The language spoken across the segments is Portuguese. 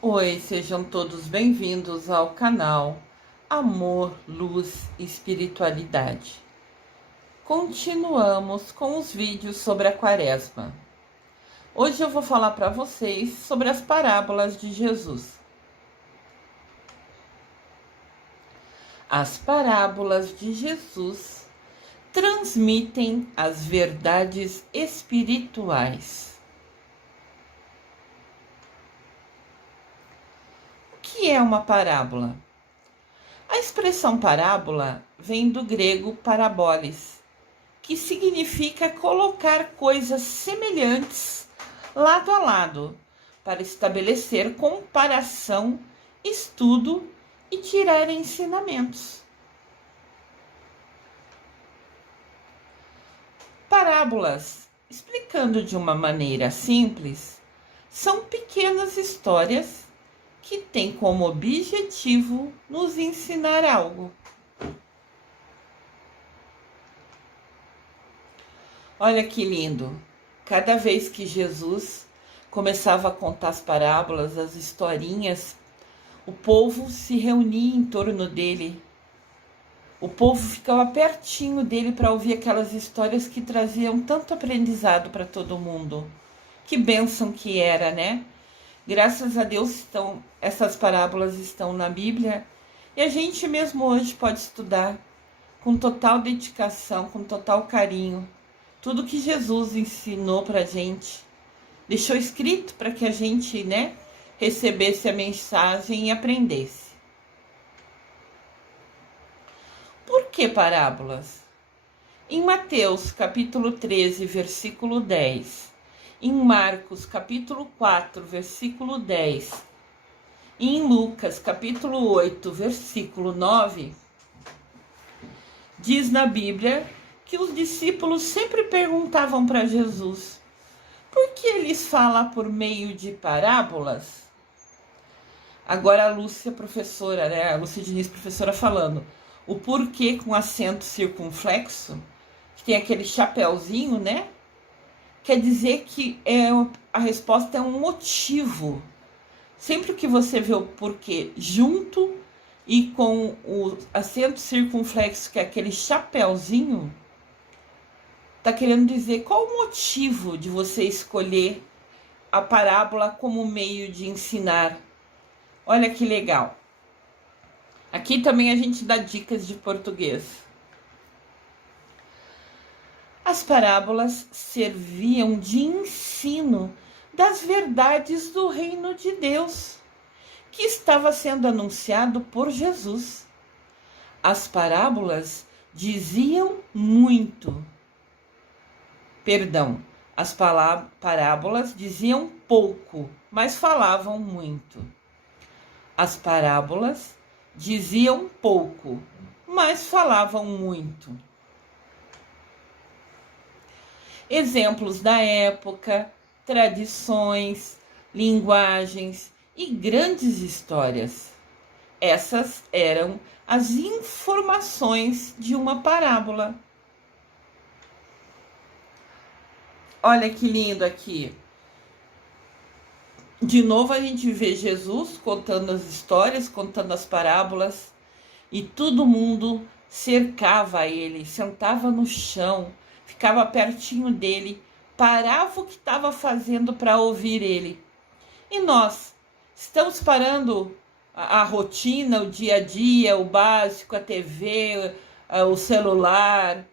Oi, sejam todos bem-vindos ao canal Amor, Luz e Espiritualidade. Continuamos com os vídeos sobre a Quaresma. Hoje eu vou falar para vocês sobre as parábolas de Jesus. As parábolas de Jesus transmitem as verdades espirituais. O que é uma parábola? A expressão parábola vem do grego parabolis, que significa colocar coisas semelhantes lado a lado, para estabelecer comparação, estudo e tirar ensinamentos. Parábolas, explicando de uma maneira simples, são pequenas histórias que têm como objetivo nos ensinar algo. Olha que lindo! Cada vez que Jesus começava a contar as parábolas, as historinhas, o povo se reunia em torno dele. O povo ficava pertinho dele para ouvir aquelas histórias que traziam tanto aprendizado para todo mundo. Que bênção que era, né? Graças a Deus essas parábolas estão na Bíblia e a gente mesmo hoje pode estudar com total dedicação, com total carinho. Tudo que Jesus ensinou para a gente, deixou escrito para que a gente, recebesse a mensagem e aprendesse. Por que parábolas? Em Mateus capítulo 13, versículo 10, em Marcos capítulo 4, versículo 10, e em Lucas capítulo 8, versículo 9, diz na Bíblia que os discípulos sempre perguntavam para Jesus: por que eles falam por meio de parábolas? Agora a Lúcia, professora, a Lúcia Diniz, professora, falando o porquê com acento circunflexo, que tem aquele chapéuzinho, quer dizer que a resposta é um motivo. Sempre que você vê o porquê junto e com o acento circunflexo, que é aquele chapéuzinho, tá querendo dizer qual o motivo de você escolher a parábola como meio de ensinar. Olha que legal. Aqui também a gente dá dicas de português. As parábolas serviam de ensino das verdades do reino de Deus, que estava sendo anunciado por Jesus. As parábolas diziam muito. As parábolas diziam pouco, mas falavam muito. As parábolas diziam pouco, mas falavam muito. Exemplos da época, tradições, linguagens e grandes histórias. Essas eram as informações de uma parábola. Olha que lindo aqui. De novo a gente vê Jesus contando as histórias, contando as parábolas, e todo mundo cercava ele, sentava no chão, ficava pertinho dele, parava o que estava fazendo para ouvir ele. E nós estamos parando a rotina, o dia a dia, o básico, a TV, o celular,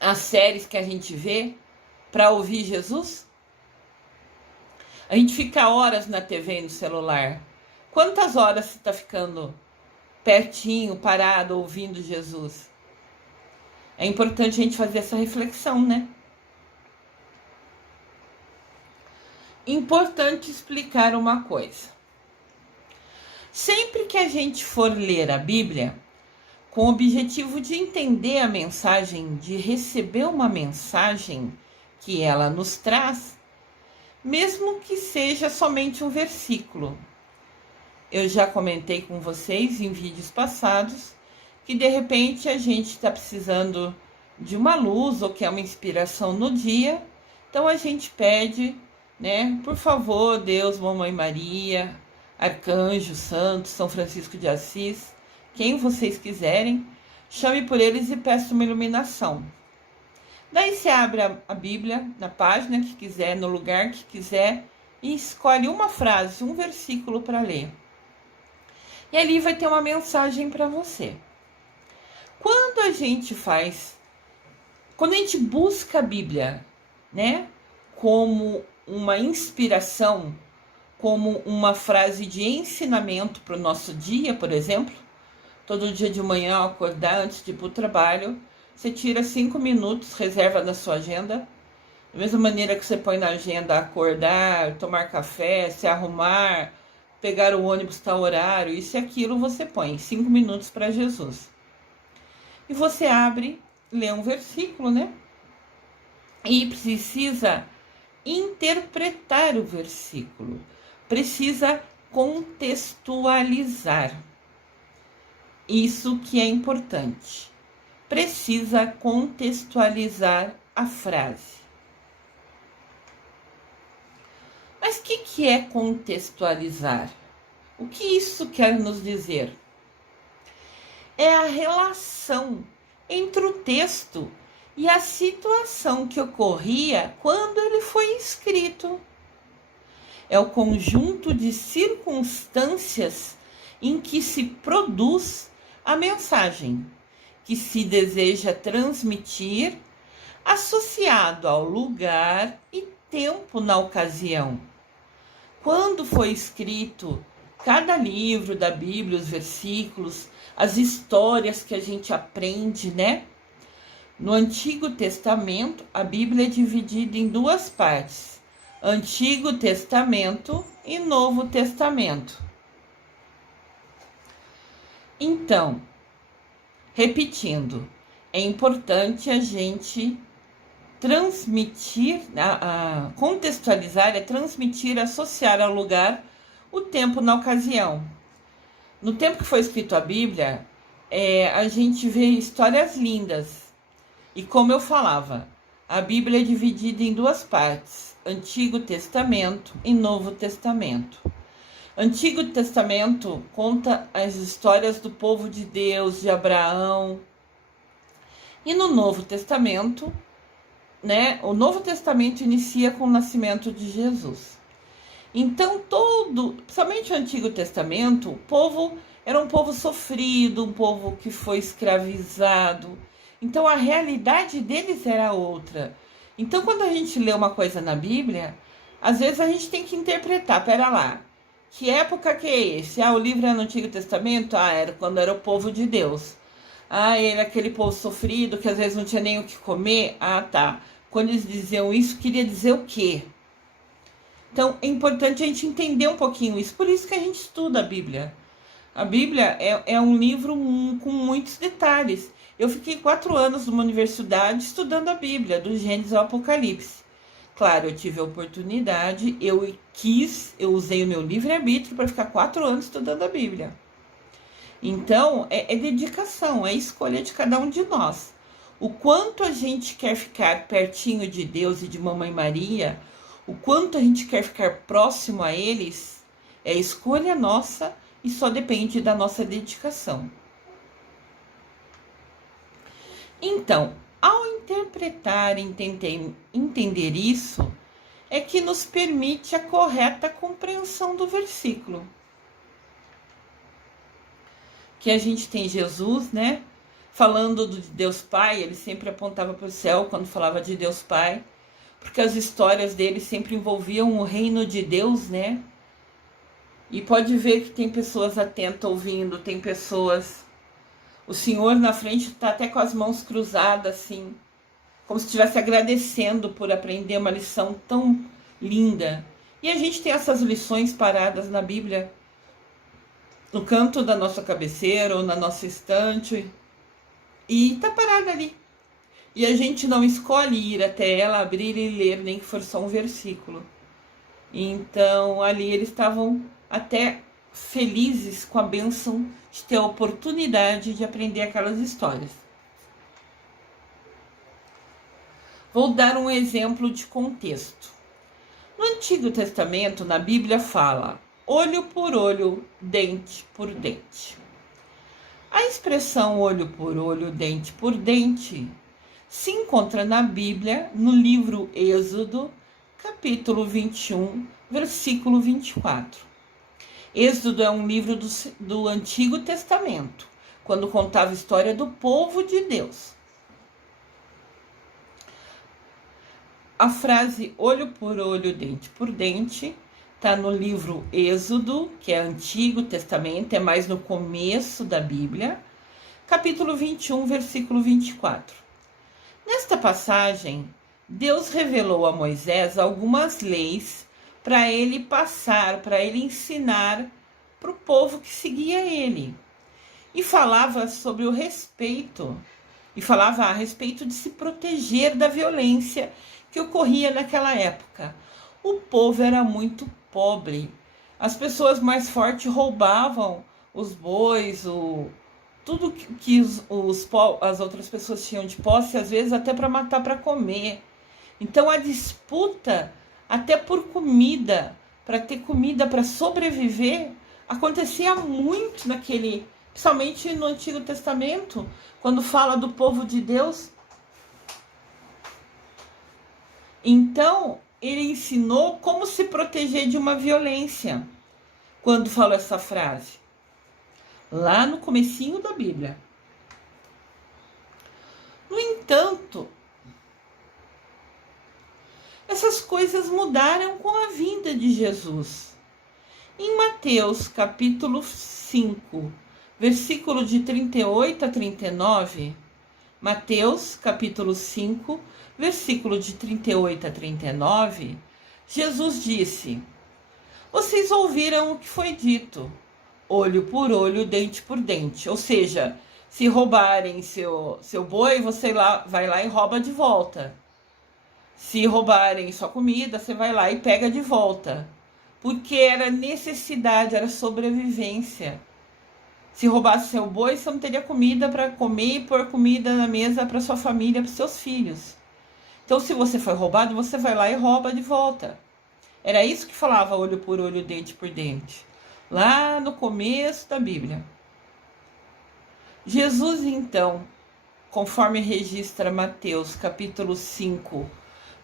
as séries que a gente vê, para ouvir Jesus? A gente fica horas na TV e no celular. Quantas horas você está ficando pertinho, parado, ouvindo Jesus? É importante a gente fazer essa reflexão, Importante explicar uma coisa. Sempre que a gente for ler a Bíblia, com o objetivo de entender a mensagem, de receber uma mensagem que ela nos traz, mesmo que seja somente um versículo. Eu já comentei com vocês em vídeos passados que de repente a gente está precisando de uma luz ou quer uma inspiração no dia, então a gente pede, por favor, Deus, Mamãe Maria, arcanjos, santos, São Francisco de Assis, quem vocês quiserem, chame por eles e peça uma iluminação. Daí você abre a Bíblia na página que quiser, no lugar que quiser, e escolhe uma frase, um versículo para ler. E ali vai ter uma mensagem para você. Quando a gente busca a Bíblia, né, como uma inspiração, como uma frase de ensinamento para o nosso dia, por exemplo, todo dia de manhã, ao acordar, antes de ir para o trabalho, você tira 5 minutos, reserva na sua agenda. Da mesma maneira que você põe na agenda acordar, tomar café, se arrumar, pegar o ônibus tal horário, isso e aquilo, você põe 5 minutos para Jesus. E você abre, lê um versículo, né? E precisa interpretar o versículo. Precisa contextualizar. Isso que é importante. Precisa contextualizar a frase. Mas o que é contextualizar? O que isso quer nos dizer? É a relação entre o texto e a situação que ocorria quando ele foi escrito. É o conjunto de circunstâncias em que se produz a mensagem que se deseja transmitir, associado ao lugar e tempo na ocasião. Quando foi escrito cada livro da Bíblia, os versículos, as histórias que a gente aprende, né? No Antigo Testamento, a Bíblia é dividida em 2 partes: Antigo Testamento e Novo Testamento. Então, repetindo, é importante a gente transmitir, contextualizar, é transmitir, associar ao lugar o tempo na ocasião. No tempo que foi escrito a Bíblia, a gente vê histórias lindas. E como eu falava, a Bíblia é dividida em 2 partes: Antigo Testamento e Novo Testamento. Antigo Testamento conta as histórias do povo de Deus, de Abraão. E no Novo Testamento, né, o Novo Testamento inicia com o nascimento de Jesus. Então, principalmente o Antigo Testamento, o povo era um povo sofrido, um povo que foi escravizado. Então, a realidade deles era outra. Então, quando a gente lê uma coisa na Bíblia, às vezes a gente tem que interpretar. Pera lá, que época que é esse? O livro é no Antigo Testamento? Era quando era o povo de Deus. Ele é aquele povo sofrido que às vezes não tinha nem o que comer. Tá. Quando eles diziam isso, queria dizer o quê? Então, é importante a gente entender um pouquinho isso. Por isso que a gente estuda a Bíblia. A Bíblia é um livro com muitos detalhes. Eu fiquei 4 anos numa universidade estudando a Bíblia, do Gênesis ao Apocalipse. Claro, eu tive a oportunidade, eu usei o meu livre-arbítrio para ficar 4 anos estudando a Bíblia. Então, é dedicação, é escolha de cada um de nós. O quanto a gente quer ficar pertinho de Deus e de Mamãe Maria, o quanto a gente quer ficar próximo a eles, é escolha nossa e só depende da nossa dedicação. Então, ao interpretar e entender isso, é que nos permite a correta compreensão do versículo. Que a gente tem Jesus, né? Falando de Deus Pai, ele sempre apontava para o céu quando falava de Deus Pai, porque as histórias dele sempre envolviam o reino de Deus, né? E pode ver que tem pessoas atentas ouvindo, tem pessoas... O Senhor na frente está até com as mãos cruzadas, assim, como se estivesse agradecendo por aprender uma lição tão linda. E a gente tem essas lições paradas na Bíblia, no canto da nossa cabeceira ou na nossa estante, e está parada ali. E a gente não escolhe ir até ela, abrir e ler, nem que for só um versículo. Então, ali eles estavam até felizes com a bênção de ter a oportunidade de aprender aquelas histórias. Vou dar um exemplo de contexto. No Antigo Testamento, na Bíblia fala: olho por olho, dente por dente. A expressão olho por olho, dente por dente se encontra na Bíblia, no livro Êxodo, capítulo 21, versículo 24. Êxodo é um livro do Antigo Testamento, quando contava a história do povo de Deus. A frase olho por olho, dente por dente está no livro Êxodo, que é Antigo Testamento, é mais no começo da Bíblia, capítulo 21, versículo 24. Nesta passagem, Deus revelou a Moisés algumas leis para ele passar, para ele ensinar para o povo que seguia ele. E falava sobre o respeito, e falava a respeito de se proteger da violência que ocorria naquela época. O povo era muito pobre. As pessoas mais fortes roubavam os bois, tudo que as outras pessoas tinham de posse, às vezes até para matar, para comer. Então a disputa até por comida, para ter comida para sobreviver, acontecia muito principalmente no Antigo Testamento, quando fala do povo de Deus. Então, ele ensinou como se proteger de uma violência, quando falou essa frase, lá no comecinho da Bíblia. No entanto, essas coisas mudaram com a vinda de Jesus. Em Mateus, capítulo 5, versículo de 38 a 39, Mateus, capítulo 5, versículo de 38 a 39, Jesus disse: vocês ouviram o que foi dito, olho por olho, dente por dente. Ou seja, se roubarem seu boi, você vai lá e rouba de volta. Se roubarem sua comida, você vai lá e pega de volta. Porque era necessidade, era sobrevivência. Se roubasse seu boi, você não teria comida para comer e pôr comida na mesa para sua família, para seus filhos. Então, se você foi roubado, você vai lá e rouba de volta. Era isso que falava olho por olho, dente por dente, lá no começo da Bíblia. Jesus, então, conforme registra Mateus, capítulo 5,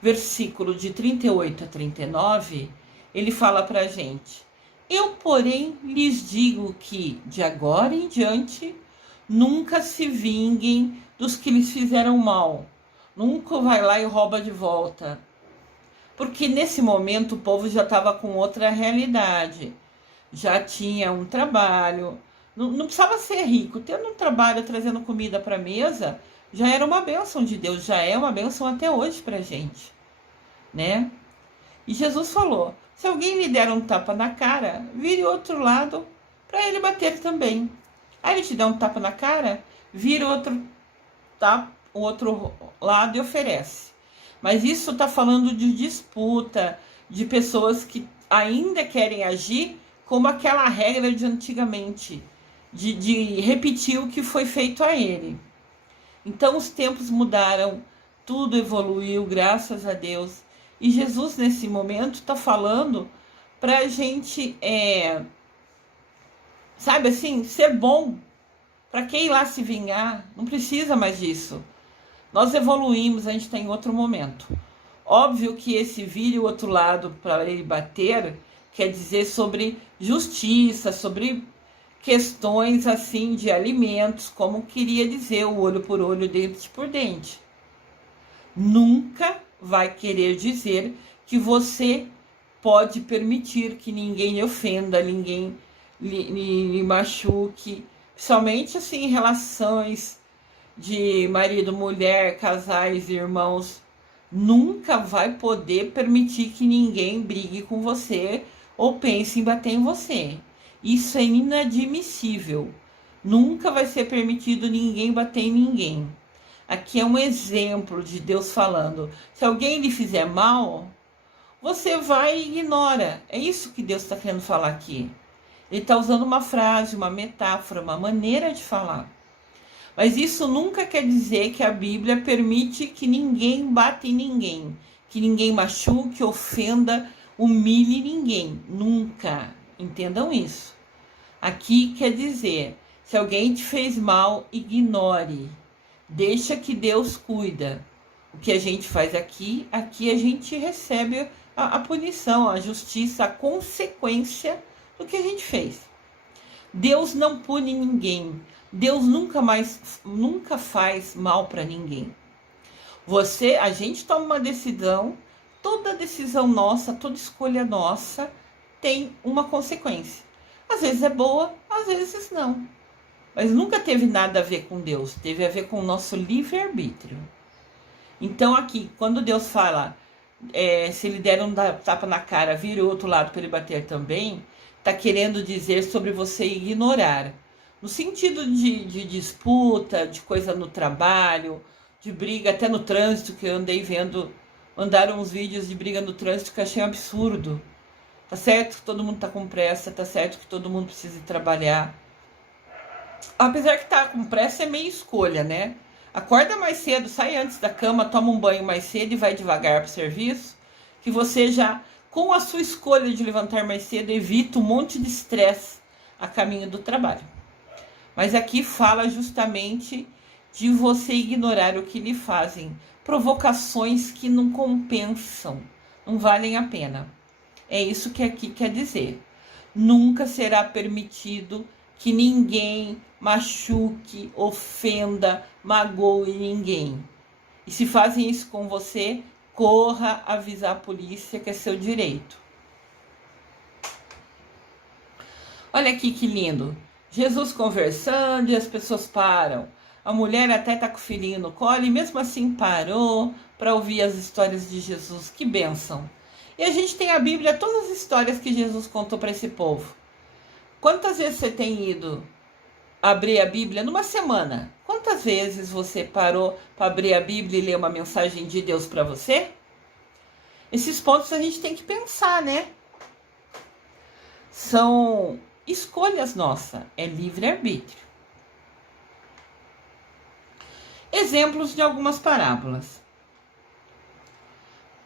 versículo de 38 a 39, ele fala para a gente: eu, porém, lhes digo que, de agora em diante, nunca se vinguem dos que lhes fizeram mal. Nunca vai lá e rouba de volta. Porque nesse momento o povo já estava com outra realidade. Já tinha um trabalho. Não precisava ser rico. Tendo um trabalho, trazendo comida para a mesa, já era uma bênção de Deus. Já é uma bênção até hoje para a gente, né? E Jesus falou: se alguém lhe der um tapa na cara, vire o outro lado para ele bater também. Aí ele te dá um tapa na cara, vira o outro lado e oferece. Mas isso está falando de disputa, de pessoas que ainda querem agir como aquela regra de antigamente, de repetir o que foi feito a ele. Então os tempos mudaram, tudo evoluiu, graças a Deus. E Jesus, nesse momento, está falando para a gente, sabe assim, ser bom. Para quem ir lá se vingar, não precisa mais disso. Nós evoluímos, a gente está em outro momento. Óbvio que esse vire o outro lado para ele bater quer dizer sobre justiça, sobre questões assim de alimentos, como queria dizer o olho por olho, dente por dente. Nunca vai querer dizer que você pode permitir que ninguém lhe ofenda, ninguém lhe machuque, principalmente assim em relações de marido, mulher, casais, irmãos. Nunca vai poder permitir que ninguém brigue com você ou pense em bater em você. Isso é inadmissível. Nunca vai ser permitido ninguém bater em ninguém. Aqui é um exemplo de Deus falando: se alguém lhe fizer mal, você vai e ignora. É isso que Deus está querendo falar aqui. Ele está usando uma frase, uma metáfora, uma maneira de falar. Mas isso nunca quer dizer que a Bíblia permite que ninguém bata em ninguém, que ninguém machuque, ofenda, humilhe ninguém. Nunca. Entendam isso. Aqui quer dizer, se alguém te fez mal, ignore. Deixa que Deus cuida. O que a gente faz aqui a gente recebe a punição, a justiça, a consequência do que a gente fez. Deus não pune ninguém. Deus nunca faz mal para ninguém. A gente toma uma decisão, toda decisão nossa, toda escolha nossa tem uma consequência. Às vezes é boa, às vezes não. Mas nunca teve nada a ver com Deus, teve a ver com o nosso livre-arbítrio. Então aqui, quando Deus fala, se ele der um tapa na cara, vira o outro lado para ele bater também, está querendo dizer sobre você ignorar. No sentido de disputa, de coisa no trabalho, de briga, até no trânsito, que eu andei vendo, mandaram uns vídeos de briga no trânsito que eu achei um absurdo. Tá certo que todo mundo tá com pressa, tá certo que todo mundo precisa trabalhar. Apesar que tá com pressa é meio escolha, né? Acorda mais cedo, sai antes da cama, toma um banho mais cedo e vai devagar pro serviço, que você já, com a sua escolha de levantar mais cedo, evita um monte de estresse a caminho do trabalho. Mas aqui fala justamente de você ignorar o que lhe fazem, provocações que não compensam, não valem a pena. É isso que aqui quer dizer. Nunca será permitido que ninguém machuque, ofenda, magoe ninguém. E se fazem isso com você, corra avisar a polícia, que é seu direito. Olha aqui que lindo. Jesus conversando e as pessoas param. A mulher até tá com o filhinho no colo e mesmo assim parou para ouvir as histórias de Jesus. Que bênção! E a gente tem a Bíblia, todas as histórias que Jesus contou para esse povo. Quantas vezes você tem ido abrir a Bíblia numa semana? Quantas vezes você parou para abrir a Bíblia e ler uma mensagem de Deus para você? Esses pontos a gente tem que pensar, né? São escolhas nossas, é livre-arbítrio. Exemplos de algumas parábolas.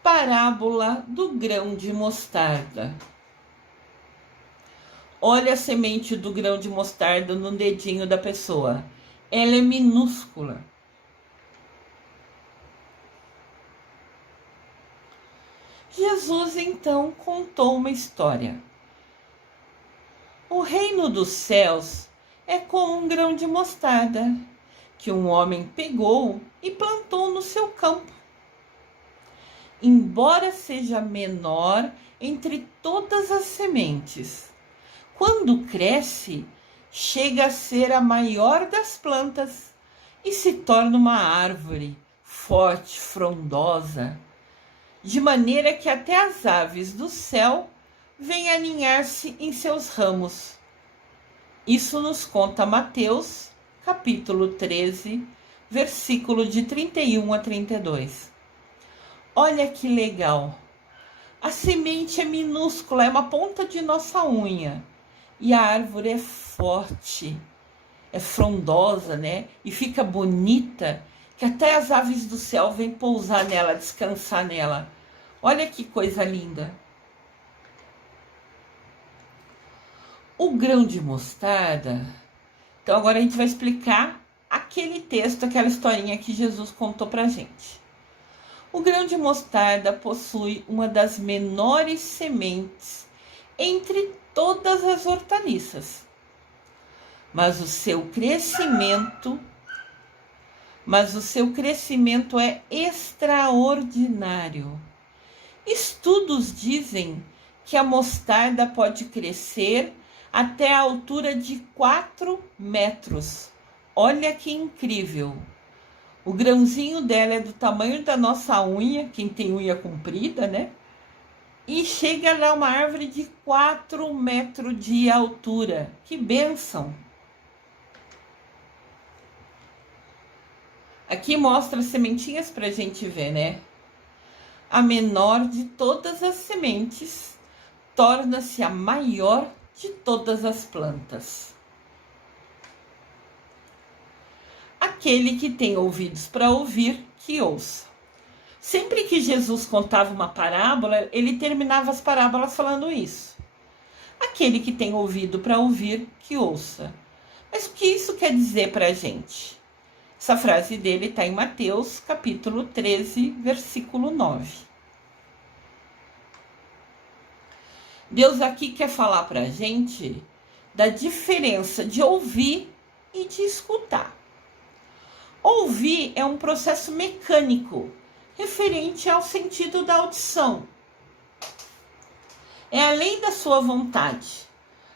Parábola do grão de mostarda. Olha a semente do grão de mostarda no dedinho da pessoa. Ela é minúscula. Jesus então contou uma história. O reino dos céus é como um grão de mostarda que um homem pegou e plantou no seu campo. Embora seja menor entre todas as sementes, quando cresce, chega a ser a maior das plantas e se torna uma árvore forte, frondosa, de maneira que até as aves do céu vêm aninhar-se em seus ramos. Isso nos conta Mateus, capítulo 13, versículo de 31 a 32. Olha que legal! A semente é minúscula, é uma ponta de nossa unha. E a árvore é forte, é frondosa, né? E fica bonita, que até as aves do céu vêm pousar nela, descansar nela. Olha que coisa linda! O grão de mostarda. Então agora a gente vai explicar aquele texto, aquela historinha que Jesus contou pra gente. O grão de mostarda possui uma das menores sementes entre todas as hortaliças, mas o seu crescimento é extraordinário. Estudos dizem que a mostarda pode crescer até a altura de 4 metros. Olha que incrível! O grãozinho dela é do tamanho da nossa unha, quem tem unha comprida, né? E chega a dar uma árvore de 4 metros de altura. Que bênção! Aqui mostra as sementinhas para a gente ver, né? A menor de todas as sementes torna-se a maior de todas as plantas. Aquele que tem ouvidos para ouvir, que ouça. Sempre que Jesus contava uma parábola, ele terminava as parábolas falando isso. Aquele que tem ouvido para ouvir, que ouça. Mas o que isso quer dizer para a gente? Essa frase dele está em Mateus, capítulo 13, versículo 9. Deus aqui quer falar para a gente da diferença de ouvir e de escutar. Ouvir é um processo mecânico, referente ao sentido da audição. É além da sua vontade,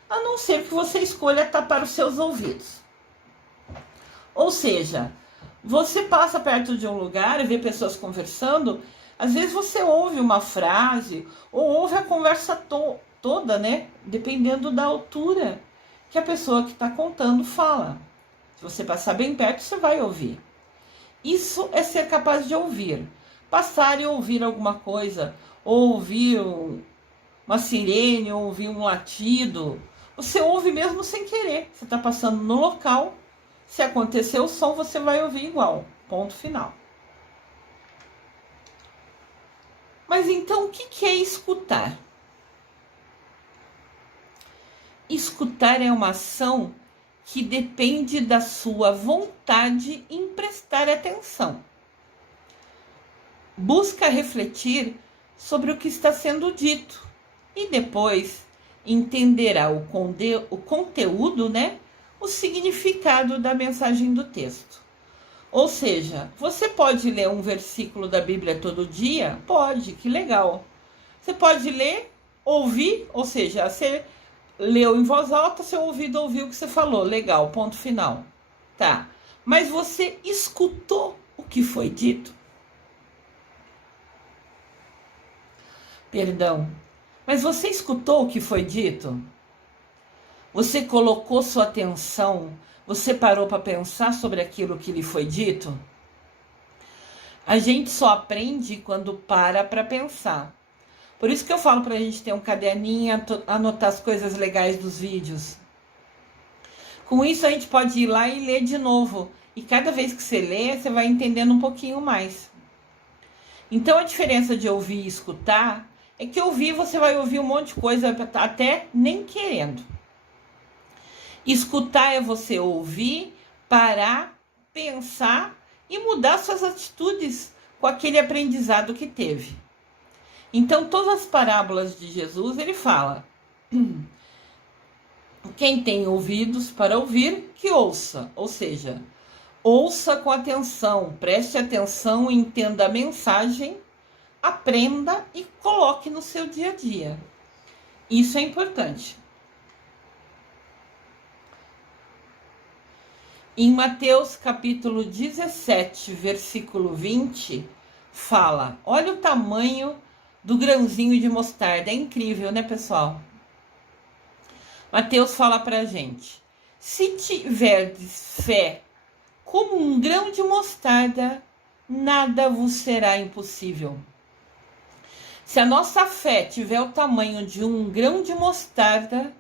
a não ser que você escolha tapar os seus ouvidos. Ou seja, você passa perto de um lugar e vê pessoas conversando, às vezes você ouve uma frase ou ouve a conversa toda, né? Dependendo da altura que a pessoa que está contando fala. Se você passar bem perto, você vai ouvir. Isso é ser capaz de ouvir. Passar e ouvir alguma coisa, ou ouvir uma sirene, ou ouvir um latido. Você ouve mesmo sem querer. Você está passando no local. Se acontecer o som, você vai ouvir igual. Ponto final. Mas então, o que é escutar? Escutar é uma ação que depende da sua vontade em prestar atenção. Busca refletir sobre o que está sendo dito e depois entenderá o conteúdo, né? O significado da mensagem do texto. Ou seja, você pode ler um versículo da Bíblia todo dia? Pode, que legal. Você pode ler, ouvir, ou seja, você leu em voz alta, seu ouvido ouviu o que você falou, legal, ponto final. Tá, mas você escutou o que foi dito? Perdão, mas você escutou o que foi dito? Você colocou sua atenção, você parou para pensar sobre aquilo que lhe foi dito? A gente só aprende quando para pensar. Por isso que eu falo para a gente ter um caderninho, anotar as coisas legais dos vídeos. Com isso a gente pode ir lá e ler de novo. E cada vez que você lê, você vai entendendo um pouquinho mais. Então a diferença de ouvir e escutar é que ouvir você vai ouvir um monte de coisa até nem querendo. Escutar é você ouvir, parar, pensar e mudar suas atitudes com aquele aprendizado que teve. Então, todas as parábolas de Jesus, ele fala: quem tem ouvidos para ouvir, que ouça. Ou seja, ouça com atenção, preste atenção, entenda a mensagem, aprenda e coloque no seu dia a dia. Isso é importante. Em Mateus capítulo 17, versículo 20, fala: olha o tamanho do grãozinho de mostarda. É incrível, né, pessoal? Mateus fala pra gente: se tiverdes fé como um grão de mostarda, nada vos será impossível. Se a nossa fé tiver o tamanho de um grão de mostarda,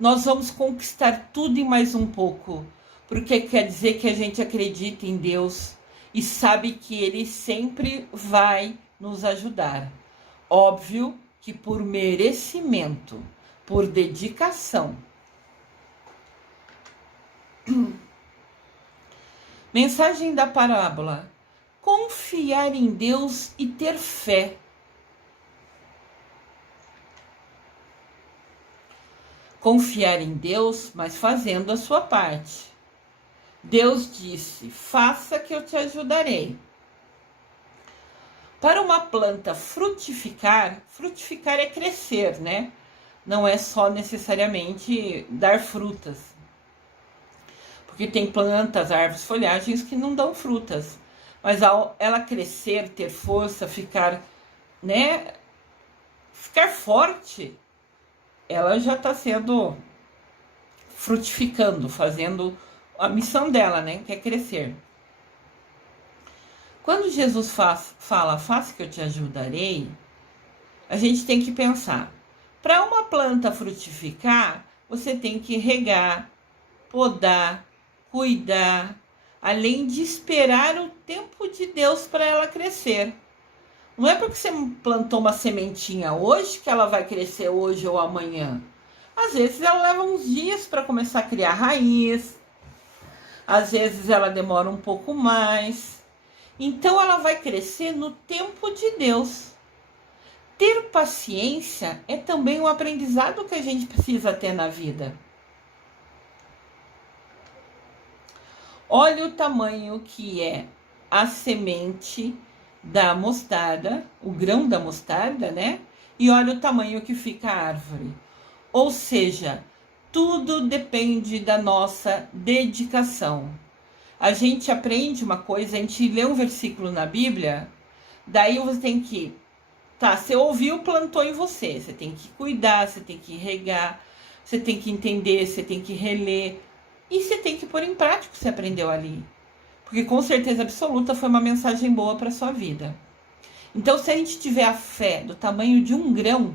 nós vamos conquistar tudo e mais um pouco. Porque quer dizer que a gente acredita em Deus e sabe que Ele sempre vai nos ajudar. Óbvio que por merecimento, por dedicação. Mensagem da parábola: confiar em Deus e ter fé. Confiar em Deus, mas fazendo a sua parte. Deus disse: faça que eu te ajudarei. Para uma planta frutificar, frutificar é crescer, né? Não é só necessariamente dar frutas. Porque tem plantas, árvores, folhagens que não dão frutas. Mas ao ela crescer, ter força, ficar, né? Ficar forte, ela já está sendo frutificando, fazendo a missão dela, né? Que é crescer. Quando Jesus fala, faça que eu te ajudarei, a gente tem que pensar. Para uma planta frutificar, você tem que regar, podar, cuidar, além de esperar o tempo de Deus para ela crescer. Não é porque você plantou uma sementinha hoje que ela vai crescer hoje ou amanhã. Às vezes ela leva uns dias para começar a criar raiz, às vezes ela demora um pouco mais. Então ela vai crescer no tempo de Deus. Ter paciência é também um aprendizado que a gente precisa ter na vida. Olha o tamanho que é a semente da mostarda, o grão da mostarda, né? E olha o tamanho que fica a árvore. Ou seja, tudo depende da nossa dedicação. A gente aprende uma coisa, a gente lê um versículo na Bíblia, daí você tem que... Tá, você ouviu, plantou em você. Você tem que cuidar, você tem que regar, você tem que entender, você tem que reler. E você tem que pôr em prática o que você aprendeu ali. Porque com certeza absoluta foi uma mensagem boa para sua vida. Então, se a gente tiver a fé do tamanho de um grão,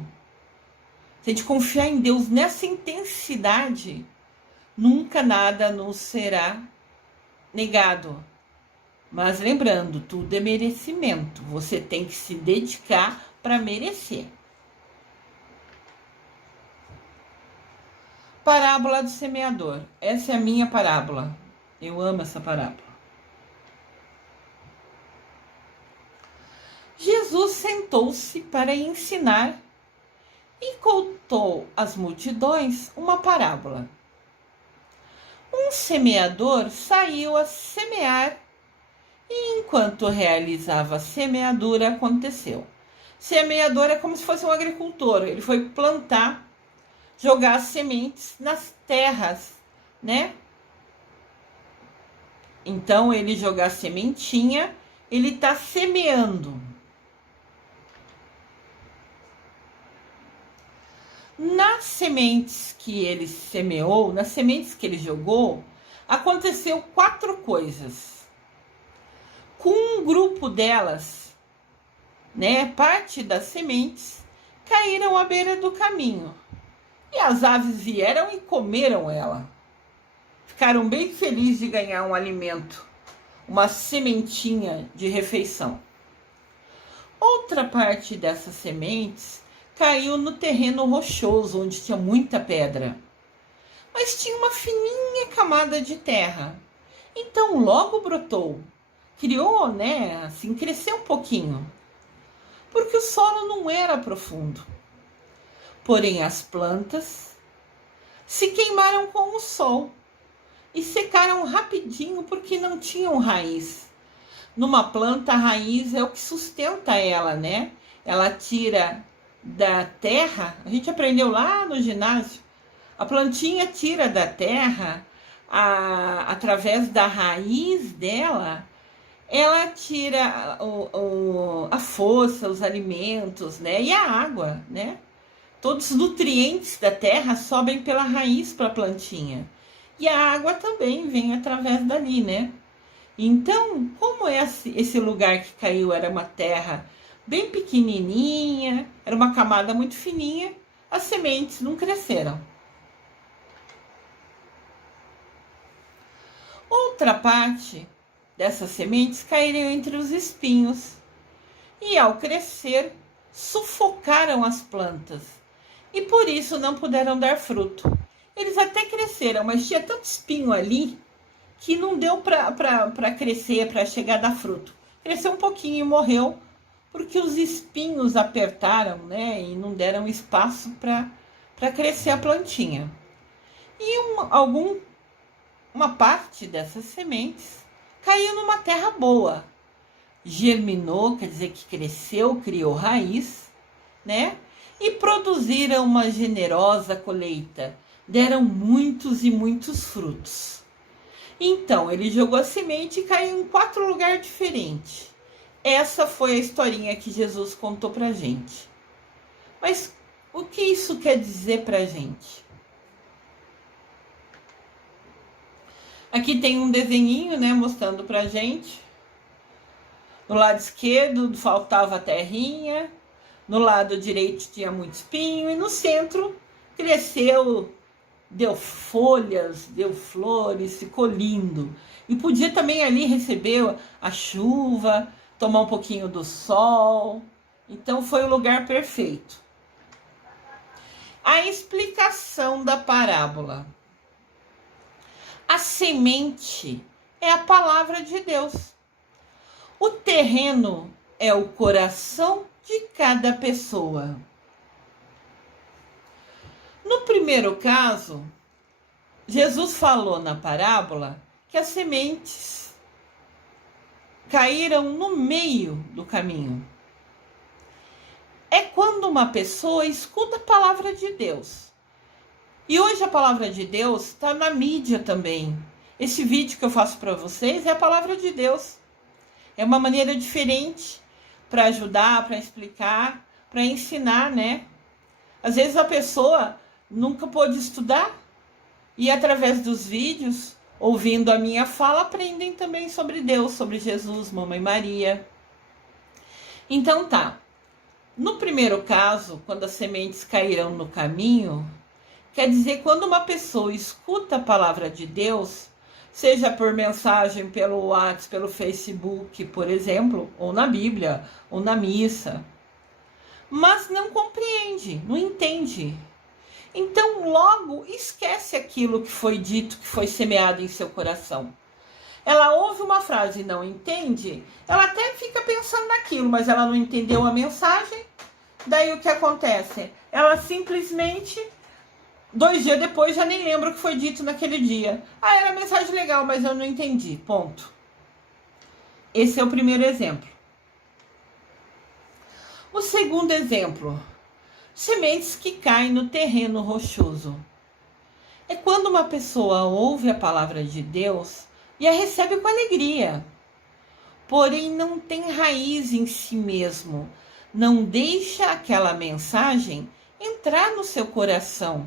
se a gente confiar em Deus nessa intensidade, nunca nada nos será negado. Mas lembrando, tudo é merecimento. Você tem que se dedicar para merecer. Parábola do semeador. Essa é a minha parábola. Eu amo essa parábola. Jesus sentou-se para ensinar e contou às multidões uma parábola. Um semeador saiu a semear e enquanto realizava a semeadura aconteceu. Semeador é como se fosse um agricultor. Ele foi plantar, jogar as sementes nas terras, né? Então ele jogar a sementinha, ele está semeando. Nas sementes que ele semeou, nas sementes que ele jogou, aconteceu 4 coisas. Com um grupo delas, né, parte das sementes caíram à beira do caminho. E as aves vieram e comeram ela. Ficaram bem felizes de ganhar um alimento, uma sementinha de refeição. Outra parte dessas sementes caiu no terreno rochoso, onde tinha muita pedra. Mas tinha uma fininha camada de terra. Então logo brotou. Criou, né? Assim, cresceu um pouquinho. Porque o solo não era profundo. Porém, as plantas se queimaram com o sol e secaram rapidinho porque não tinham raiz. Numa planta, a raiz é o que sustenta ela, né? Ela tira da terra, a gente aprendeu lá no ginásio, a plantinha tira da terra, através da raiz dela, ela tira a força, os alimentos, né? E a água, né? Todos os nutrientes da terra sobem pela raiz para a plantinha. E a água também vem através dali, né? Então, como esse lugar que caiu era uma terra bem pequenininha, era uma camada muito fininha, as sementes não cresceram. Outra parte dessas sementes caíram entre os espinhos e, ao crescer, sufocaram as plantas e por isso não puderam dar fruto. Eles até cresceram, mas tinha tanto espinho ali que não deu para crescer, para chegar a dar fruto. Cresceu um pouquinho e morreu, porque os espinhos apertaram, né, e não deram espaço para crescer a plantinha. E uma parte dessas sementes caiu numa terra boa. Germinou, quer dizer que cresceu, criou raiz, né? E produziram uma generosa colheita. Deram muitos e muitos frutos. Então, ele jogou a semente e caiu em 4 lugares diferentes. Essa foi a historinha que Jesus contou pra gente. Mas o que isso quer dizer pra gente? Aqui tem um desenhinho, né, mostrando pra gente. No lado esquerdo faltava a terrinha, no lado direito tinha muito espinho e no centro cresceu, deu folhas, deu flores, ficou lindo. E podia também ali receber a chuva, tomar um pouquinho do sol. Então foi o lugar perfeito. A explicação da parábola. A semente é a palavra de Deus. O terreno é o coração de cada pessoa. No primeiro caso, Jesus falou na parábola que as sementes caíram no meio do caminho. É quando uma pessoa escuta a palavra de Deus. E hoje a palavra de Deus está na mídia também. Esse vídeo que eu faço para vocês é a palavra de Deus. É uma maneira diferente para ajudar, para explicar, para ensinar, né? Às vezes a pessoa nunca pôde estudar e através dos vídeos, ouvindo a minha fala, aprendem também sobre Deus, sobre Jesus, Mamãe Maria. Então tá. No primeiro caso, quando as sementes caíram no caminho, quer dizer, quando uma pessoa escuta a palavra de Deus, seja por mensagem pelo WhatsApp, pelo Facebook, por exemplo, ou na Bíblia, ou na missa, mas não compreende, não entende. Então, logo, esquece aquilo que foi dito, que foi semeado em seu coração. Ela ouve uma frase e não entende, ela até fica pensando naquilo, mas ela não entendeu a mensagem. Daí o que acontece? Ela simplesmente, 2 dias depois, já nem lembra o que foi dito naquele dia. Ah, era mensagem legal, mas eu não entendi. Ponto. Esse é o primeiro exemplo. O segundo exemplo. Sementes que caem no terreno rochoso. É quando uma pessoa ouve a palavra de Deus e a recebe com alegria, porém não tem raiz em si mesmo, não deixa aquela mensagem entrar no seu coração.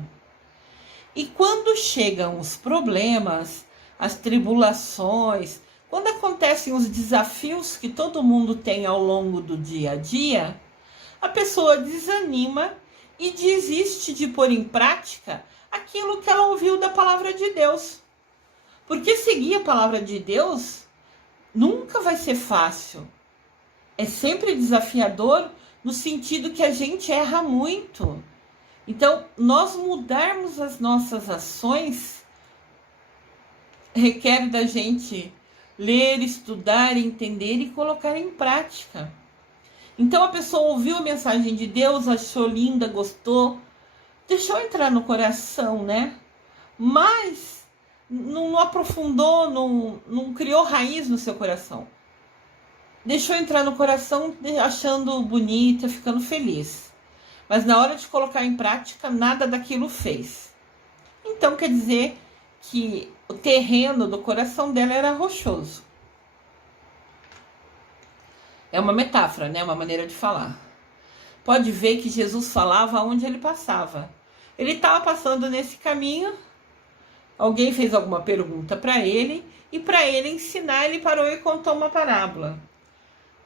E quando chegam os problemas, as tribulações, quando acontecem os desafios que todo mundo tem ao longo do dia a dia, a pessoa desanima e desiste de pôr em prática aquilo que ela ouviu da palavra de Deus. Porque seguir a palavra de Deus nunca vai ser fácil. É sempre desafiador no sentido que a gente erra muito. Então, nós mudarmos as nossas ações requer da gente ler, estudar, entender e colocar em prática. Então, a pessoa ouviu a mensagem de Deus, achou linda, gostou, deixou entrar no coração, né? Mas não aprofundou, não criou raiz no seu coração. Deixou entrar no coração achando bonita, ficando feliz. Mas na hora de colocar em prática, nada daquilo fez. Então quer dizer que o terreno do coração dela era rochoso. É uma metáfora, né? Uma maneira de falar. Pode ver que Jesus falava onde ele passava. Ele estava passando nesse caminho, alguém fez alguma pergunta para ele, e para ele ensinar, ele parou e contou uma parábola.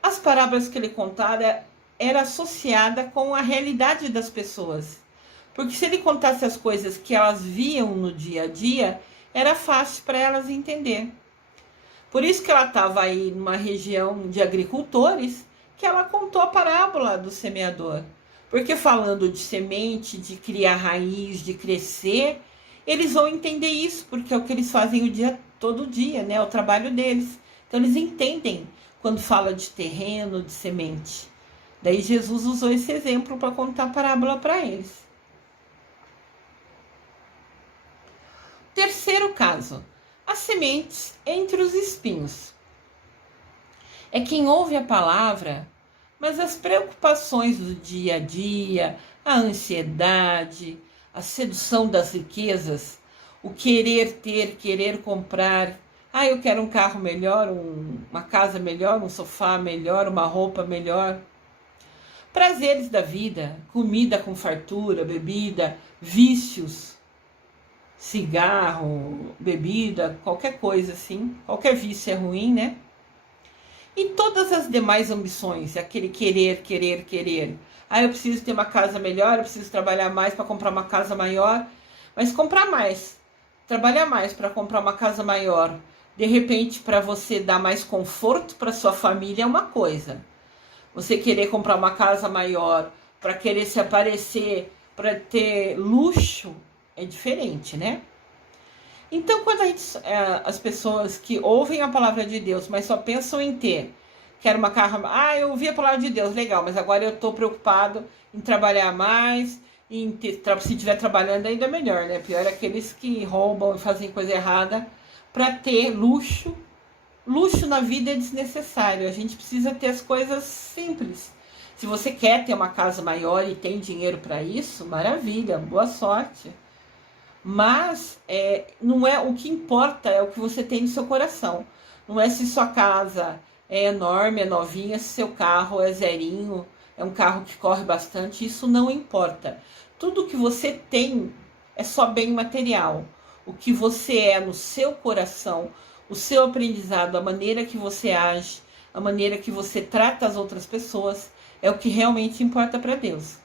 As parábolas que ele contava era associada com a realidade das pessoas. Porque se ele contasse as coisas que elas viam no dia a dia, era fácil para elas entender. Por isso que ela estava aí numa região de agricultores, que ela contou a parábola do semeador. Porque falando de semente, de criar raiz, de crescer, eles vão entender isso, porque é o que eles fazem todo dia, né? É o trabalho deles. Então eles entendem quando fala de terreno, de semente. Daí Jesus usou esse exemplo para contar a parábola para eles. Terceiro caso, as sementes entre os espinhos. É quem ouve a palavra, mas as preocupações do dia a dia, a ansiedade, a sedução das riquezas, o querer ter, querer comprar. Ah, eu quero um carro melhor, uma casa melhor, um sofá melhor, uma roupa melhor. Prazeres da vida, comida com fartura, bebida, vícios, cigarro, bebida, qualquer coisa assim. Qualquer vício é ruim, né? E todas as demais ambições, aquele querer, querer, querer. Ah, eu preciso ter uma casa melhor, eu preciso trabalhar mais para comprar uma casa maior. Mas comprar mais, trabalhar mais para comprar uma casa maior, de repente para você dar mais conforto para sua família é uma coisa. Você querer comprar uma casa maior para querer se aparecer para ter luxo é diferente, né? Então, quando as pessoas que ouvem a palavra de Deus, mas só pensam em ter, quero uma carro, eu ouvi a palavra de Deus, legal, mas agora eu estou preocupado em trabalhar mais, se estiver trabalhando ainda melhor, né? Pior é aqueles que roubam e fazem coisa errada para ter luxo. Luxo na vida é desnecessário, a gente precisa ter as coisas simples. Se você quer ter uma casa maior e tem dinheiro para isso, maravilha, boa sorte. Mas não é o que importa, é o que você tem no seu coração. Não é se sua casa é enorme, é novinha, se seu carro é zerinho, é um carro que corre bastante, isso não importa. Tudo que você tem é só bem material. O que você é no seu coração, o seu aprendizado, a maneira que você age, a maneira que você trata as outras pessoas, é o que realmente importa para Deus.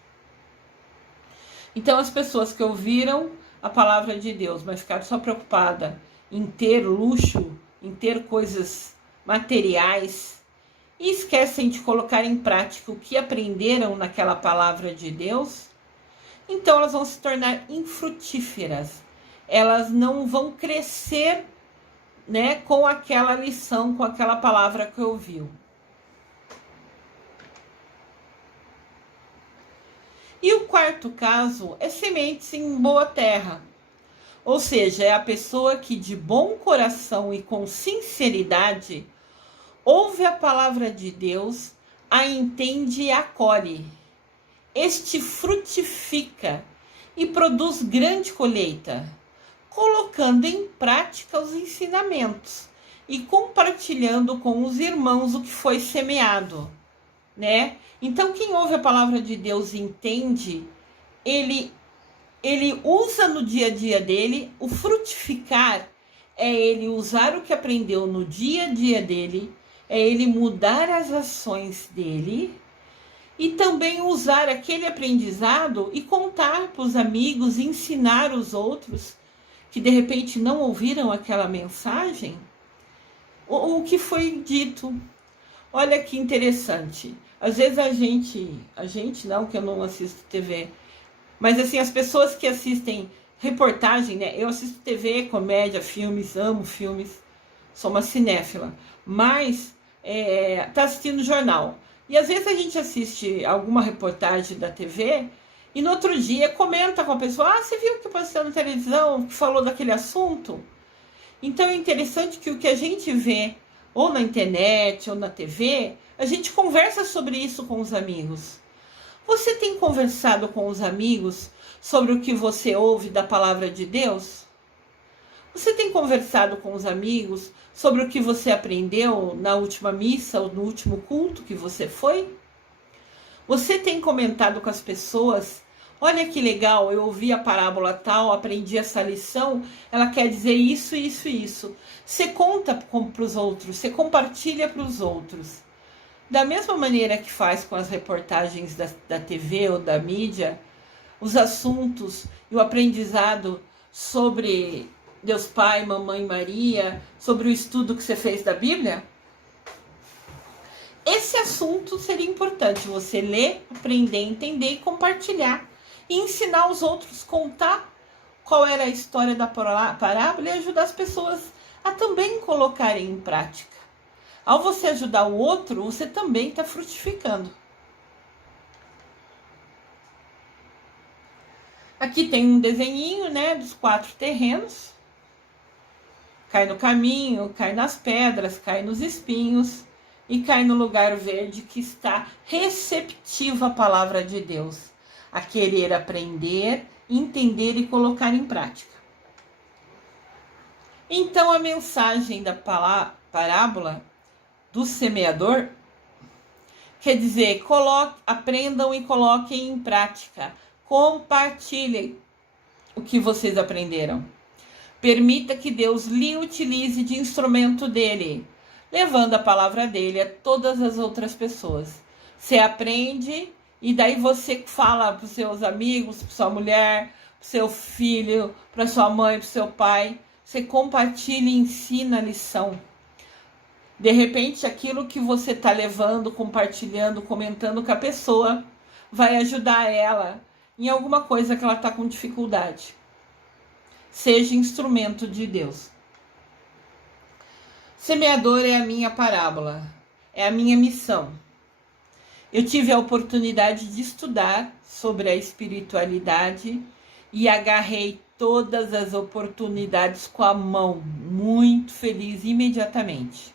Então, as pessoas que ouviram a palavra de Deus, mas ficaram só preocupadas em ter luxo, em ter coisas materiais, e esquecem de colocar em prática o que aprenderam naquela palavra de Deus, então elas vão se tornar infrutíferas. Elas não vão crescer, né, com aquela lição, com aquela palavra que ouviu. E o quarto caso é sementes em boa terra. Ou seja, é a pessoa que de bom coração e com sinceridade ouve a palavra de Deus, a entende e acolhe. Este frutifica e produz grande colheita, colocando em prática os ensinamentos e compartilhando com os irmãos o que foi semeado, né? Então, quem ouve a palavra de Deus e entende, ele usa no dia a dia dele. O frutificar é ele usar o que aprendeu no dia a dia dele, é ele mudar as ações dele e também usar aquele aprendizado e contar para os amigos, ensinar os outros que de repente não ouviram aquela mensagem, o que foi dito. Olha que interessante. Às vezes a gente não, que eu não assisto TV, mas assim, as pessoas que assistem reportagem, né? Eu assisto TV, comédia, filmes, amo filmes, sou uma cinéfila, mas tá assistindo jornal. E às vezes a gente assiste alguma reportagem da TV e no outro dia comenta com a pessoa: você viu o que passou na televisão, que falou daquele assunto? Então é interessante que o que a gente vê, ou na internet, ou na TV, a gente conversa sobre isso com os amigos. Você tem conversado com os amigos sobre o que você ouve da palavra de Deus? Você tem conversado com os amigos sobre o que você aprendeu na última missa ou no último culto que você foi? Você tem comentado com as pessoas: olha que legal, eu ouvi a parábola tal, aprendi essa lição, ela quer dizer isso, isso e isso. Você conta para os outros, você compartilha para os outros. Da mesma maneira que faz com as reportagens da TV ou da mídia, os assuntos e o aprendizado sobre Deus Pai, Mamãe Maria, sobre o estudo que você fez da Bíblia, esse assunto seria importante você ler, aprender, entender e compartilhar. E ensinar os outros, contar qual era a história da parábola e ajudar as pessoas a também colocarem em prática. Ao você ajudar o outro, você também está frutificando. Aqui tem um desenhinho, né, dos 4 terrenos. Cai no caminho, cai nas pedras, cai nos espinhos e cai no lugar verde que está receptivo à palavra de Deus, a querer aprender, entender e colocar em prática. Então a mensagem da parábola do semeador quer dizer: aprendam e coloquem em prática, compartilhem o que vocês aprenderam. Permita que Deus lhe utilize de instrumento dele, levando a palavra dele a todas as outras pessoas. Você aprende e daí você fala para os seus amigos, para sua mulher, para o seu filho, para sua mãe, para o seu pai. Você compartilha e ensina a lição. De repente, aquilo que você está levando, compartilhando, comentando com a pessoa, vai ajudar ela em alguma coisa que ela está com dificuldade. Seja instrumento de Deus. Semeador é a minha parábola, é a minha missão. Eu tive a oportunidade de estudar sobre a espiritualidade e agarrei todas as oportunidades com a mão, muito feliz imediatamente.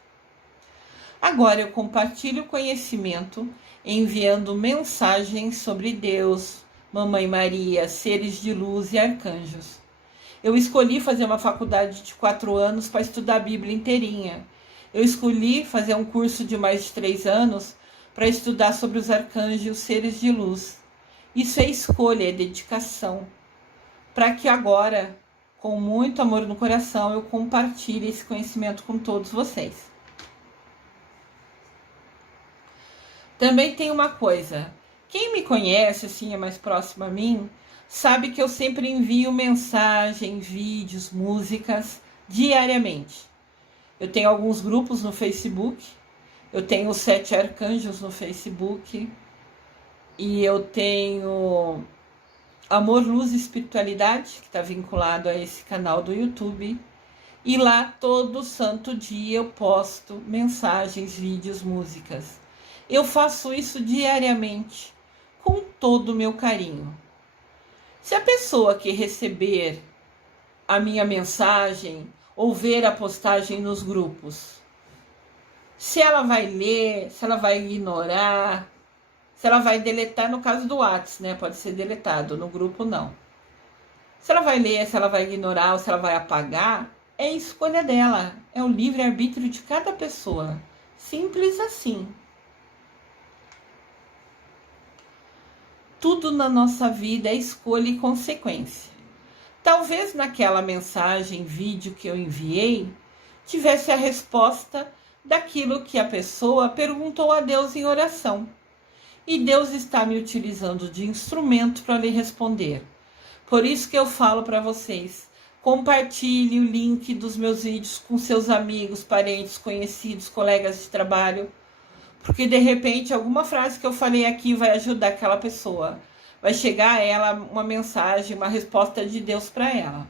Agora eu compartilho conhecimento enviando mensagens sobre Deus, Mamãe Maria, seres de luz e arcanjos. Eu escolhi fazer uma faculdade de 4 anos para estudar a Bíblia inteirinha. Eu escolhi fazer um curso de mais de 3 anos para estudar sobre os arcanjos e os seres de luz. Isso é escolha, é dedicação. Para que agora, com muito amor no coração, eu compartilhe esse conhecimento com todos vocês. Também tem uma coisa. Quem me conhece, assim, é mais próximo a mim, sabe que eu sempre envio mensagem, vídeos, músicas diariamente. Eu tenho alguns grupos no Facebook, eu tenho os 7 arcanjos no Facebook, e eu tenho Amor, Luz e Espiritualidade, que está vinculado a esse canal do YouTube. E lá todo santo dia eu posto mensagens, vídeos, músicas. Eu faço isso diariamente, com todo o meu carinho. Se a pessoa que receber a minha mensagem ou ver a postagem nos grupos, se ela vai ler, se ela vai ignorar, se ela vai deletar, no caso do WhatsApp, né? Pode ser deletado, no grupo não. Se ela vai ler, se ela vai ignorar ou se ela vai apagar, é escolha dela. É o livre-arbítrio de cada pessoa. Simples assim. Tudo na nossa vida é escolha e consequência. Talvez naquela mensagem, vídeo que eu enviei, tivesse a resposta daquilo que a pessoa perguntou a Deus em oração. E Deus está me utilizando de instrumento para lhe responder. Por isso que eu falo para vocês, compartilhe o link dos meus vídeos com seus amigos, parentes, conhecidos, colegas de trabalho, porque de repente alguma frase que eu falei aqui vai ajudar aquela pessoa. Vai chegar a ela uma mensagem, uma resposta de Deus para ela.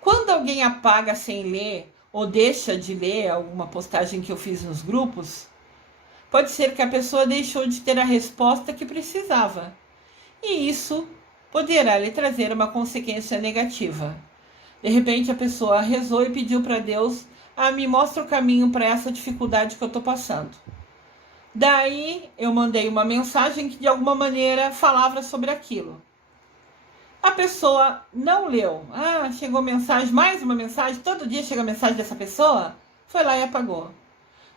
Quando alguém apaga sem ler ou deixa de ler alguma postagem que eu fiz nos grupos, pode ser que a pessoa deixou de ter a resposta que precisava. E isso poderá lhe trazer uma consequência negativa. De repente a pessoa rezou e pediu para Deus: me mostra o caminho para essa dificuldade que eu estou passando. Daí eu mandei uma mensagem que de alguma maneira falava sobre aquilo. A pessoa não leu. Chegou mensagem, mais uma mensagem, todo dia chega a mensagem dessa pessoa, foi lá e apagou.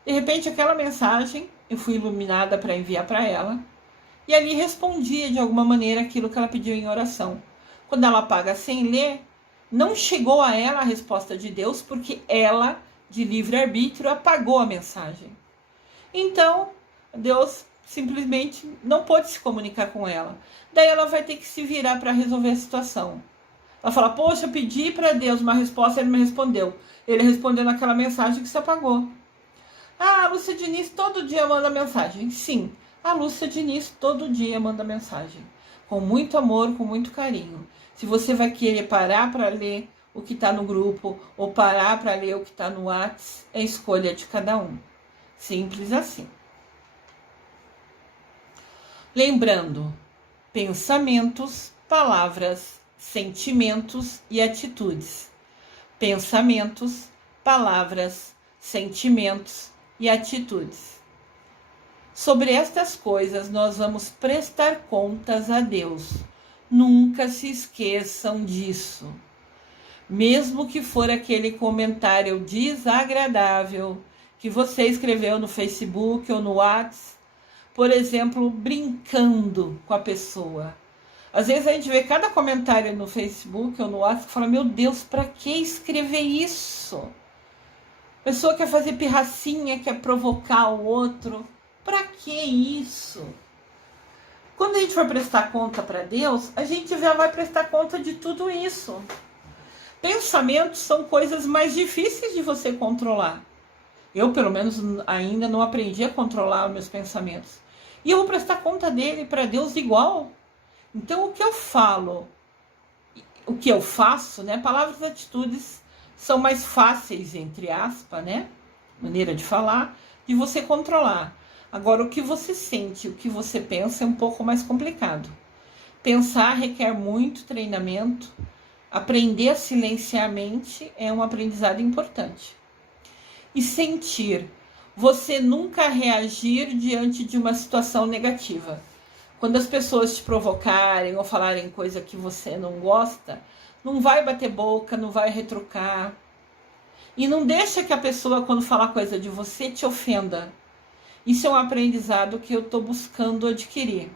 De repente aquela mensagem, eu fui iluminada para enviar para ela, e ali respondia de alguma maneira aquilo que ela pediu em oração. Quando ela apaga sem ler, não chegou a ela a resposta de Deus, porque ela, de livre-arbítrio, apagou a mensagem. Então, Deus simplesmente não pôde se comunicar com ela. Daí ela vai ter que se virar para resolver a situação. Ela fala: poxa, eu pedi para Deus uma resposta, ele me respondeu. Ele respondeu naquela mensagem que se apagou. A Lúcia Diniz todo dia manda mensagem. Sim, a Lúcia Diniz todo dia manda mensagem. Com muito amor, com muito carinho. Se você vai querer parar para ler o que está no grupo ou parar para ler o que está no WhatsApp, é escolha de cada um. Simples assim. Lembrando, pensamentos, palavras, sentimentos e atitudes. Pensamentos, palavras, sentimentos e atitudes. Sobre estas coisas nós vamos prestar contas a Deus. Nunca se esqueçam disso. Mesmo que for aquele comentário desagradável que você escreveu no Facebook ou no WhatsApp, por exemplo, brincando com a pessoa. Às vezes a gente vê cada comentário no Facebook ou no WhatsApp e fala: meu Deus, para que escrever isso? A pessoa quer fazer pirracinha, quer provocar o outro. Para que isso? Quando a gente for prestar conta para Deus, a gente já vai prestar conta de tudo isso. Pensamentos são coisas mais difíceis de você controlar. Eu, pelo menos, ainda não aprendi a controlar os meus pensamentos. E eu vou prestar conta dele para Deus igual. Então, o que eu falo, o que eu faço, né? Palavras e atitudes são mais fáceis, entre aspas, né? Maneira de falar, de você controlar. Agora, o que você sente, o que você pensa é um pouco mais complicado. Pensar requer muito treinamento. Aprender a silenciar a mente é um aprendizado importante. E sentir. Você nunca reagir diante de uma situação negativa. Quando as pessoas te provocarem ou falarem coisa que você não gosta, não vai bater boca, não vai retrucar. E não deixa que a pessoa, quando falar coisa de você, te ofenda. Isso é um aprendizado que eu estou buscando adquirir.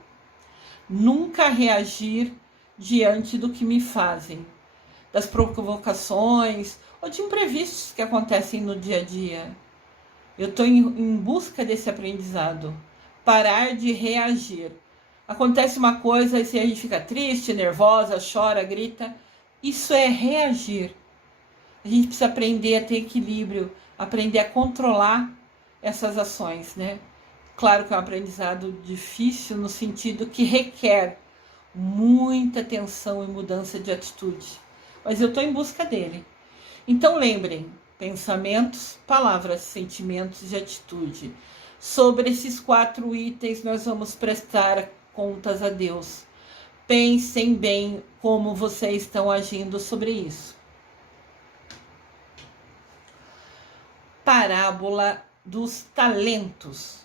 Nunca reagir diante do que me fazem, das provocações ou de imprevistos que acontecem no dia a dia. Eu estou em busca desse aprendizado. Parar de reagir. Acontece uma coisa e se a gente fica triste, nervosa, chora, grita, isso é reagir. A gente precisa aprender a ter equilíbrio, aprender a controlar essas ações, né? Claro que é um aprendizado difícil no sentido que requer muita atenção e mudança de atitude. Mas eu estou em busca dele. Então lembrem, pensamentos, palavras, sentimentos e atitude. Sobre esses 4 itens nós vamos prestar contas a Deus. Pensem bem como vocês estão agindo sobre isso. Parábola dos talentos.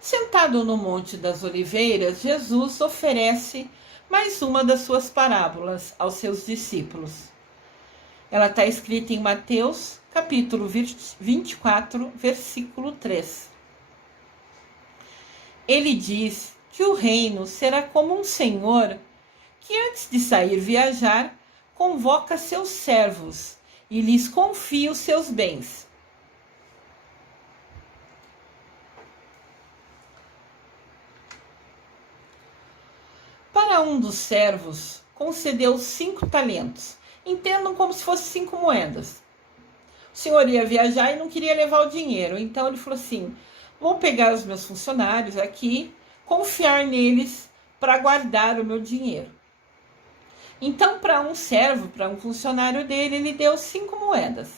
Sentado no Monte das Oliveiras, Jesus oferece mais uma das suas parábolas aos seus discípulos. Ela está escrita em Mateus, capítulo 24, versículo 3. Ele diz que o reino será como um senhor que, antes de sair viajar, convoca seus servos e lhes confia os seus bens. Para um dos servos, concedeu 5 talentos. Entendam como se fossem 5 moedas. O senhor ia viajar e não queria levar o dinheiro. Então ele falou assim, vou pegar os meus funcionários aqui, confiar neles para guardar o meu dinheiro. Então, para um servo, para um funcionário dele, ele deu 5 moedas.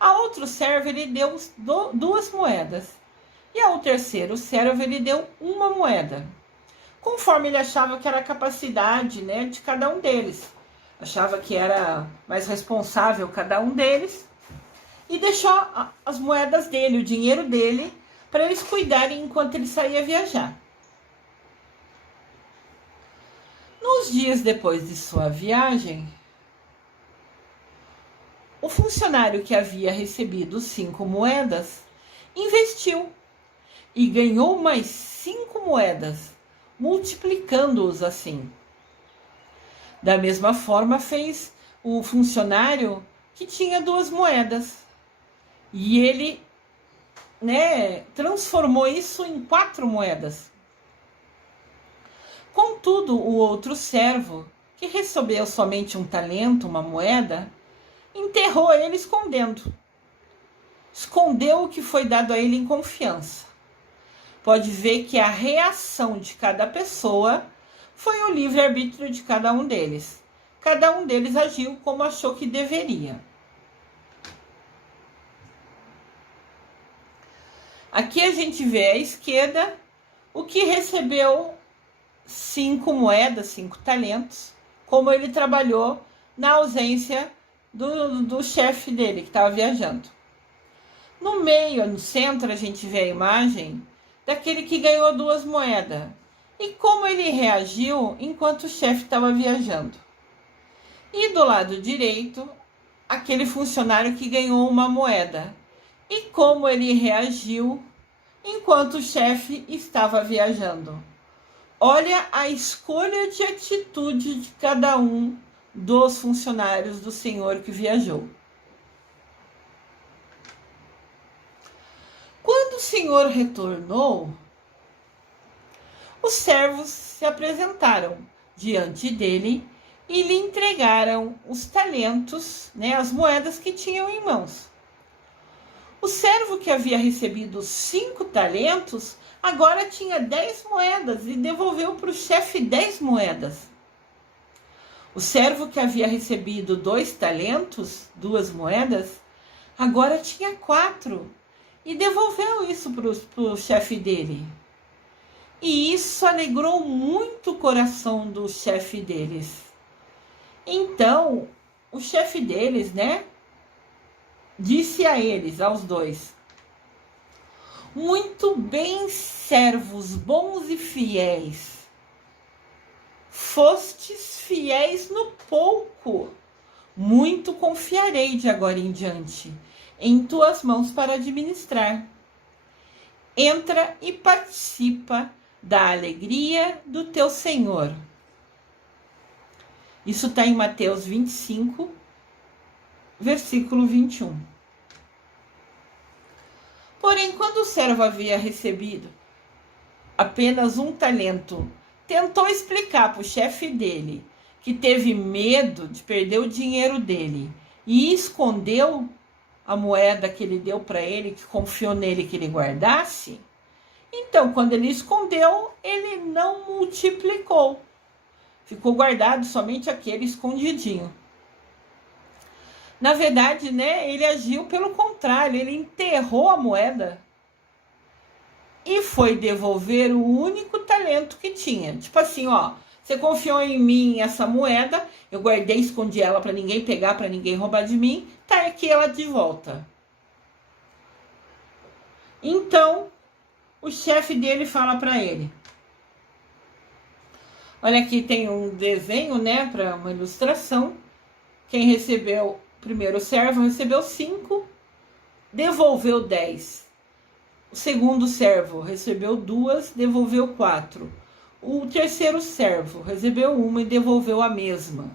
A outro servo, ele deu 2 moedas. E ao terceiro servo, ele deu 1 moeda. Conforme ele achava que era a capacidade, né, de cada um deles. Achava que era mais responsável cada um deles. E deixou as moedas dele, o dinheiro dele, para eles cuidarem enquanto ele saía viajar. Nos dias depois de sua viagem, o funcionário que havia recebido 5 moedas investiu e ganhou mais 5 moedas, multiplicando-os assim. Da mesma forma fez o funcionário que tinha 2 moedas. E ele, né, transformou isso em 4 moedas. Contudo, o outro servo, que recebeu somente 1 talento, 1 moeda, enterrou ele escondendo. Escondeu o que foi dado a ele em confiança. Pode ver que a reação de cada pessoa foi o livre-arbítrio de cada um deles. Cada um deles agiu como achou que deveria. Aqui a gente vê à esquerda o que recebeu 5 moedas, 5 talentos, como ele trabalhou na ausência do chefe dele, que estava viajando. No meio, no centro, a gente vê a imagem daquele que ganhou 2 moedas. E como ele reagiu enquanto o chefe estava viajando. E do lado direito, aquele funcionário que ganhou 1 moeda. E como ele reagiu enquanto o chefe estava viajando. Olha a escolha de atitude de cada um dos funcionários do Senhor que viajou. Quando o Senhor retornou, os servos se apresentaram diante dele e lhe entregaram os talentos, né, as moedas que tinham em mãos. O servo que havia recebido 5 talentos, agora tinha 10 moedas e devolveu para o chefe 10 moedas. O servo que havia recebido 2 talentos, 2 moedas, agora tinha 4 e devolveu isso para o chefe dele. E isso alegrou muito o coração do chefe deles. Então, o chefe deles, né, disse a eles, aos dois: muito bem, servos bons e fiéis. Fostes fiéis no pouco, muito confiarei de agora em diante em tuas mãos para administrar. Entra e participa da alegria do teu Senhor. Isso está em Mateus 25, versículo 21. Porém, quando o servo havia recebido apenas 1 talento, tentou explicar para o chefe dele que teve medo de perder o dinheiro dele e escondeu a moeda que ele deu para ele, que confiou nele que ele guardasse. Então, quando ele escondeu, ele não multiplicou. Ficou guardado somente aquele escondidinho. Na verdade, né, ele agiu pelo contrário, ele enterrou a moeda e foi devolver o único talento que tinha. Tipo assim, ó, você confiou em mim essa moeda, eu guardei, escondi ela para ninguém pegar, para ninguém roubar de mim, tá aqui ela de volta. Então, o chefe dele fala para ele: olha, aqui tem um desenho, né, para uma ilustração. Quem recebeu, primeiro o servo recebeu 5, devolveu 10. O segundo servo recebeu 2, devolveu 4. O terceiro servo recebeu 1 e devolveu a mesma.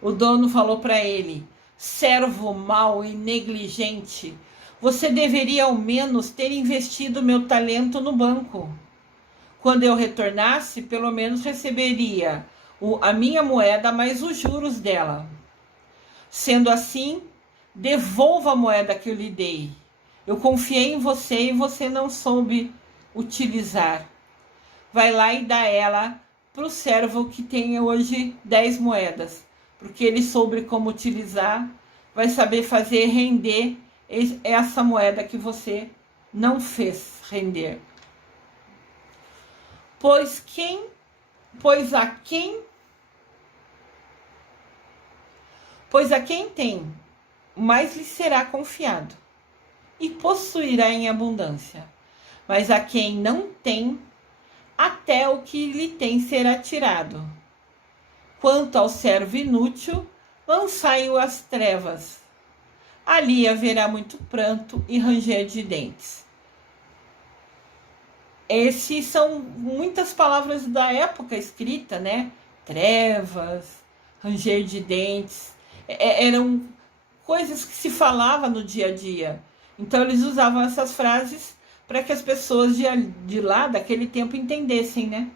O dono falou para ele: servo mau e negligente, você deveria ao menos ter investido meu talento no banco. Quando eu retornasse, pelo menos receberia a minha moeda mais os juros dela. Sendo assim, devolva a moeda que eu lhe dei. Eu confiei em você e você não soube utilizar. Vai lá e dá ela para o servo que tem hoje 10 moedas. Porque ele soube como utilizar, vai saber fazer render essa moeda que você não fez render. Pois a quem tem, mais lhe será confiado, e possuirá em abundância. Mas a quem não tem, até o que lhe tem será tirado. Quanto ao servo inútil, lançai-o às trevas. Ali haverá muito pranto e ranger de dentes. Esses são muitas palavras da época escrita, né? Trevas, ranger de dentes. Eram coisas que se falava no dia a dia. Então eles usavam essas frases para que as pessoas de lá, daquele tempo, entendessem, né?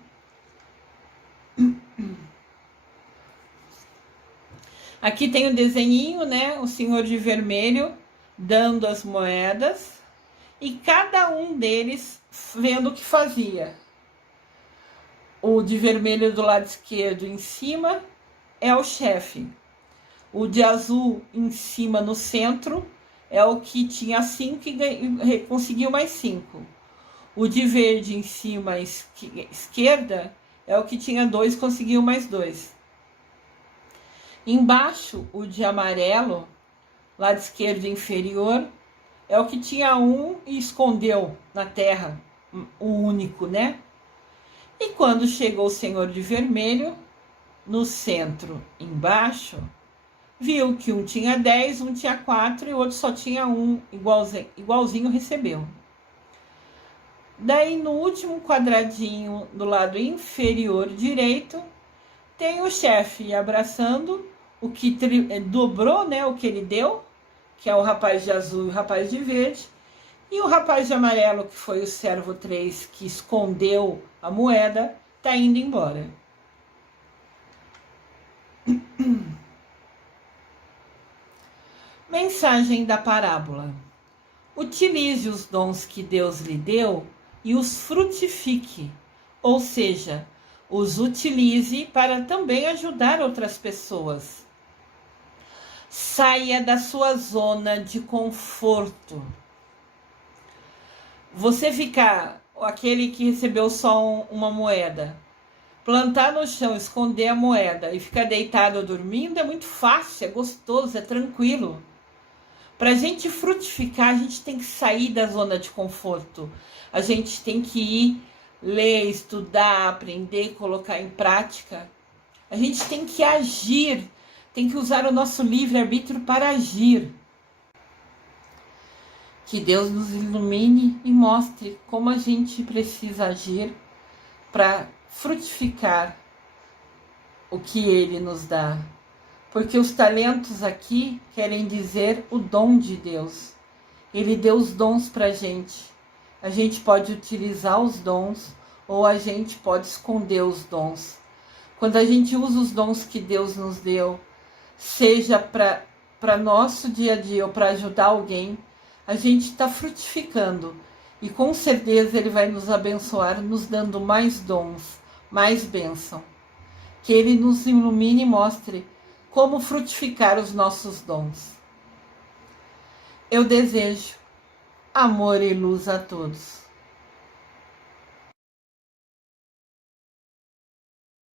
Aqui tem um desenhinho, né? O senhor de vermelho dando as moedas e cada um deles vendo o que fazia. O de vermelho do lado esquerdo em cima é o chefe. O de azul em cima no centro é o que tinha 5 e conseguiu mais 5. O de verde em cima à esquerda é o que tinha 2 e conseguiu mais 2. Embaixo, o de amarelo, lado esquerdo inferior, é o que tinha 1 e escondeu na terra, o único, né? E quando chegou o senhor de vermelho, no centro, embaixo, viu que um tinha 10, um tinha 4 e o outro só tinha 1, igualzinho recebeu. Daí, no último quadradinho do lado inferior direito, tem o chefe abraçando o que dobrou, né, o que ele deu, que é o rapaz de azul e o rapaz de verde, e o rapaz de amarelo, que foi o servo 3, que escondeu a moeda, tá indo embora. Mensagem da parábola: utilize os dons que Deus lhe deu e os frutifique, ou seja, os utilize para também ajudar outras pessoas. Saia da sua zona de conforto. Você ficar aquele que recebeu só uma moeda, plantar no chão, esconder a moeda e ficar deitado dormindo é muito fácil, é gostoso, é tranquilo. Para a gente frutificar, a gente tem que sair da zona de conforto. A gente tem que ir ler, estudar, aprender, colocar em prática. A gente tem que agir, tem que usar o nosso livre-arbítrio para agir. Que Deus nos ilumine e mostre como a gente precisa agir para frutificar o que Ele nos dá. Porque os talentos aqui querem dizer o dom de Deus. Ele deu os dons para a gente. A gente pode utilizar os dons ou a gente pode esconder os dons. Quando a gente usa os dons que Deus nos deu, seja para nosso dia a dia ou para ajudar alguém, a gente está frutificando. E com certeza Ele vai nos abençoar, nos dando mais dons, mais bênção. Que Ele nos ilumine e mostre como frutificar os nossos dons. Eu desejo amor e luz a todos.